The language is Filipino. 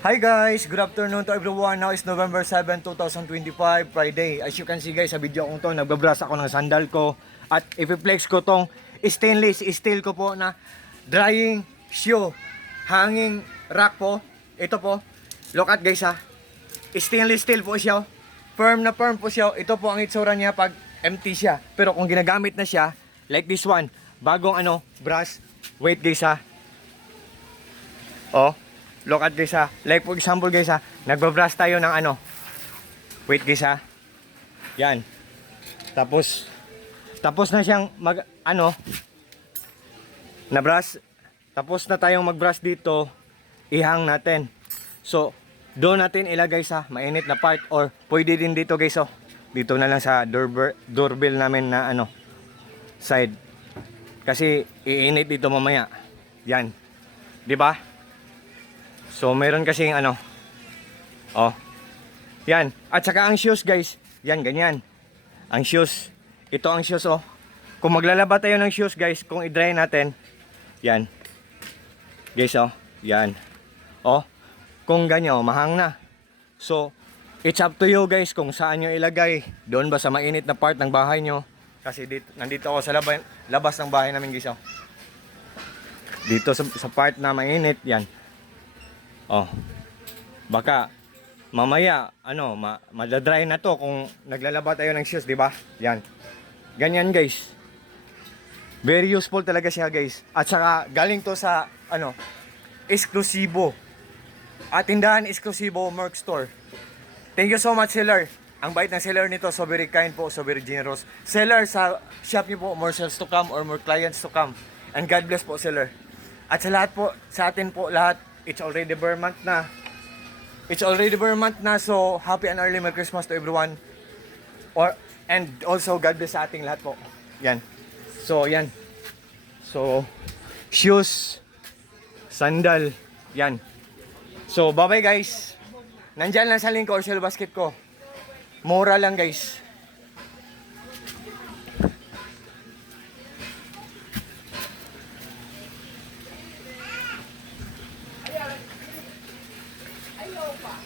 Hi guys! Good afternoon to everyone. Now is November 7, 2025, Friday. As you can see guys, sa video kong to, nagbabras ako ng sandal ko. At i-flex ko tong stainless steel ko po na drying shoe. Hanging rack po. Ito po. Look at guys ha. Stainless steel po siya. Firm na firm po siya. Ito po ang itsura niya pag empty siya. Pero kung ginagamit na siya, like this one, bagong brush. Wait guys ha. Oh. Look at guys ha. Like for example guys ha, nagbabrush tayo ng wait guys ha. Yan. Tapos na siyang na-brush. Tapos na tayong mag-brush dito, ihang natin. So, doon natin ilagay sa mainit na part or pwede din dito guys oh. Dito na lang sa doorbell namin na side. Kasi iinit dito mamaya. Yan. 'Di ba? So, meron kasing oh. Yan. At saka ang shoes, guys. Yan, ganyan. Ang shoes. Ito ang shoes, oh. Kung maglalaba tayo ng shoes, guys, kung i-dry natin, yan. Guys, oh. Yan. Oh. Kung ganyan, mahang na. So, it's up to you, guys, kung saan nyo ilagay. Doon ba sa mainit na part ng bahay nyo? Kasi nandito ako sa labas ng bahay namin, guys, oh. Dito sa part na mainit, yan. Oh. Baka mamaya madadry na to kung naglalaba tayo ng shoes, 'di ba? Yan. Ganyan, guys. Very useful talaga siya, guys. At saka galing to sa eksklusibo. At tindahan eksklusibo Merc Store. Thank you so much, seller. Ang bait ng seller nito, so very kind po, so very generous. Seller, sa shop niyo po, more sales to come or more clients to come. And God bless po, seller. At sa lahat po, sa atin po lahat, it's already Burr month na. It's already Burr month na, so happy and early Merry Christmas to everyone. And also God bless sa ating lahat po. Yan. So yan. So shoes, sandal, yan. So bye bye guys. Nandiyan lang sa link ko or sa basket ko. Mura lang guys. Ayaw pa.